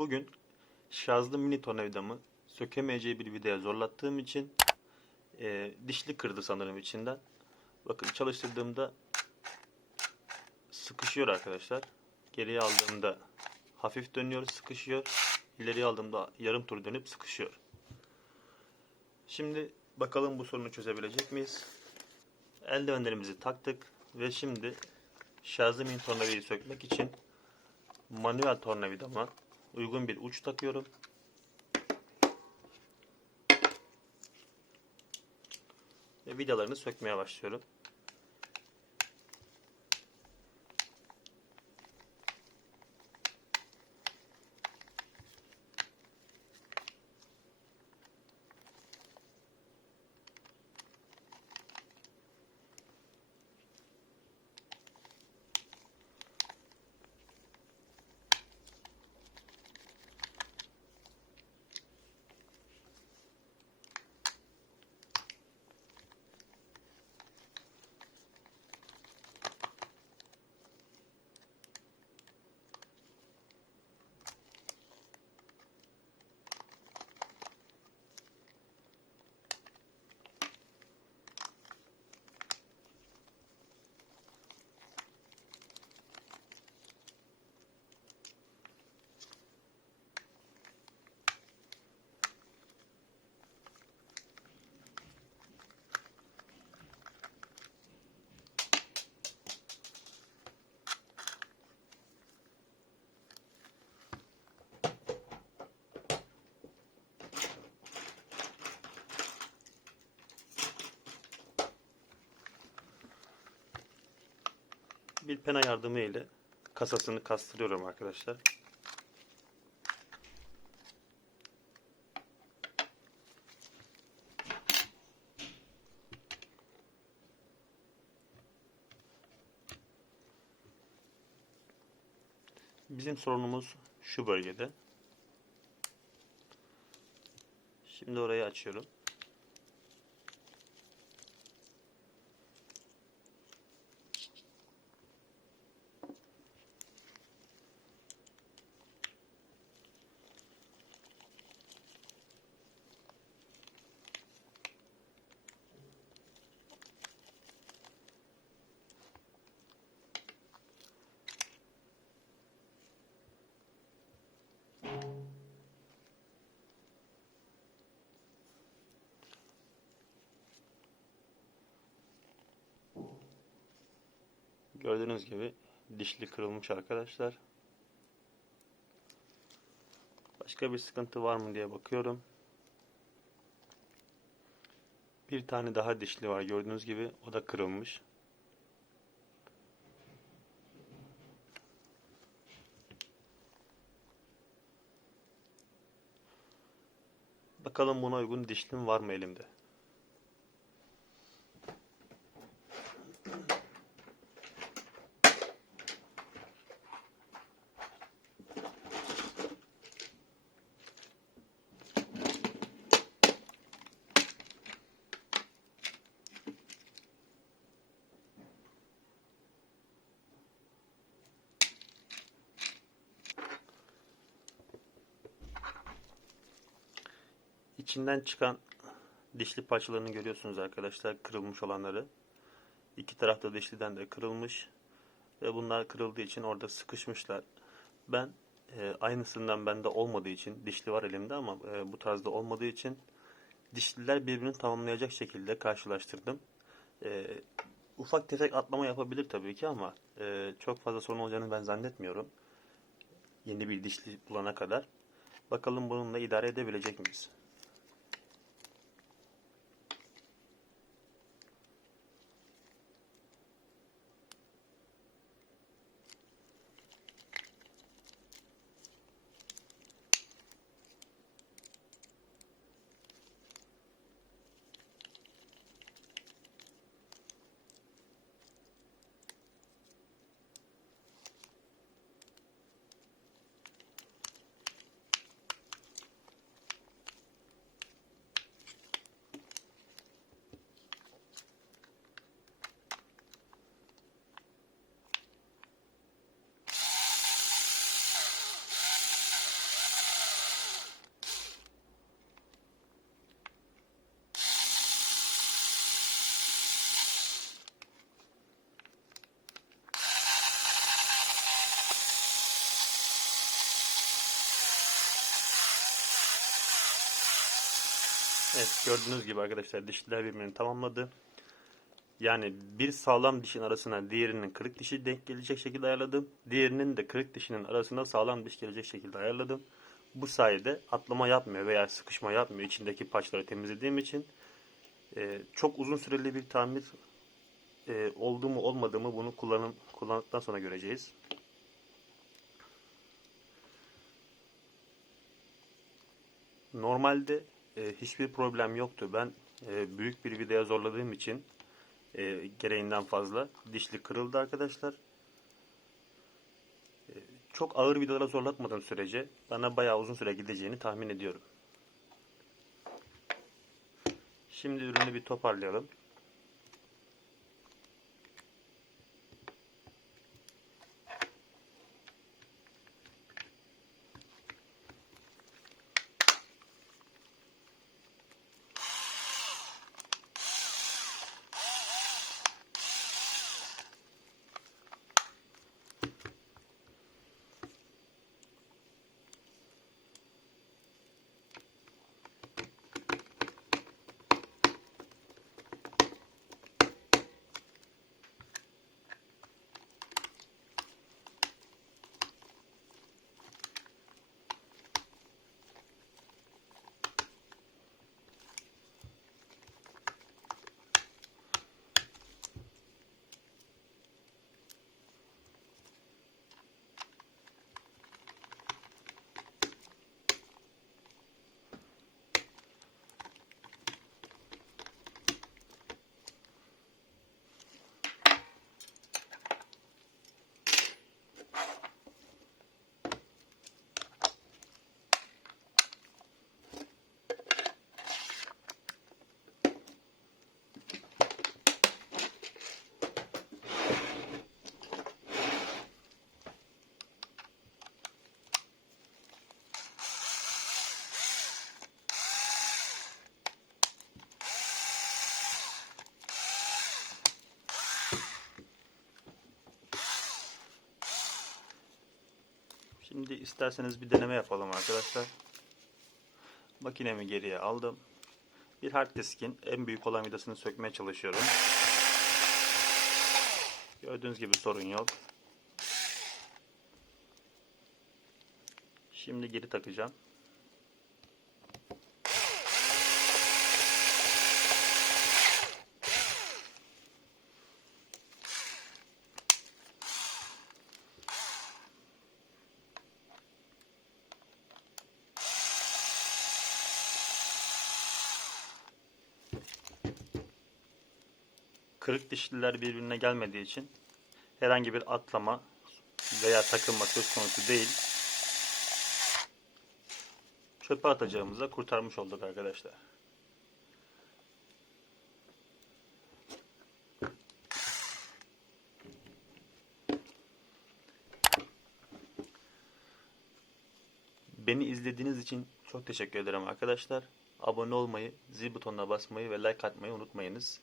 Bugün şarjlı mini tornavidamı sökemeyeceği bir vidaya zorlattığım için e, dişli kırdı sanırım içinden. Bakın çalıştırdığımda sıkışıyor arkadaşlar. Geriye aldığımda hafif dönüyor, sıkışıyor. İleriye aldığımda yarım tur dönüp sıkışıyor. Şimdi bakalım bu sorunu çözebilecek miyiz? Eldivenlerimizi taktık ve şimdi şarjlı mini tornavidayı sökmek için manuel tornavidama uygun bir uç takıyorum. Ve vidalarını sökmeye başlıyorum. Bir pena yardımı ile kasasını kastırıyorum arkadaşlar. Bizim sorunumuz şu bölgede. Şimdi orayı açıyorum. Gördüğünüz gibi dişli kırılmış arkadaşlar. Başka bir sıkıntı var mı diye bakıyorum. Bir tane daha dişli var gördüğünüz gibi o da kırılmış. Bakalım buna uygun dişlim var mı elimde? İçinden çıkan dişli parçalarını görüyorsunuz arkadaşlar. Kırılmış olanları. İki tarafta dişliden de kırılmış. Ve bunlar kırıldığı için orada sıkışmışlar. Ben e, aynısından bende olmadığı için dişli var elimde ama e, bu tarzda olmadığı için dişliler birbirini tamamlayacak şekilde karşılaştırdım. E, ufak tefek atlama yapabilir tabii ki ama e, çok fazla sorun olacağını ben zannetmiyorum. Yeni bir dişli bulana kadar. Bakalım bununla idare edebilecek miyiz? Evet gördüğünüz gibi arkadaşlar dişliler birbirini tamamladı. Yani bir sağlam dişin arasına diğerinin kırık dişi denk gelecek şekilde ayarladım. Diğerinin de kırık dişinin arasına sağlam diş gelecek şekilde ayarladım. Bu sayede atlama yapmıyor veya sıkışma yapmıyor içindeki paçları temizlediğim için. Ee, çok uzun süreli bir tamir e, oldu mu olmadı mı bunu kullanım, kullandıktan sonra göreceğiz. Normalde e, hiçbir problem yoktu. Ben e, büyük bir vidaya zorladığım için e, gereğinden fazla dişli kırıldı arkadaşlar. E, çok ağır vidalara zorlatmadığım sürece bana bayağı uzun süre gideceğini tahmin ediyorum. Şimdi ürünü bir toparlayalım. Şimdi isterseniz bir deneme yapalım arkadaşlar. Makinemi geriye aldım. Bir hard diskin en büyük olan vidasını sökmeye çalışıyorum. Gördüğünüz gibi sorun yok. Şimdi geri takacağım. Kırık dişliler birbirine gelmediği için herhangi bir atlama veya takılma söz konusu değil. Çöpe atacağımıza kurtarmış olduk arkadaşlar. Beni izlediğiniz için çok teşekkür ederim arkadaşlar. Abone olmayı, zil butonuna basmayı ve like atmayı unutmayınız.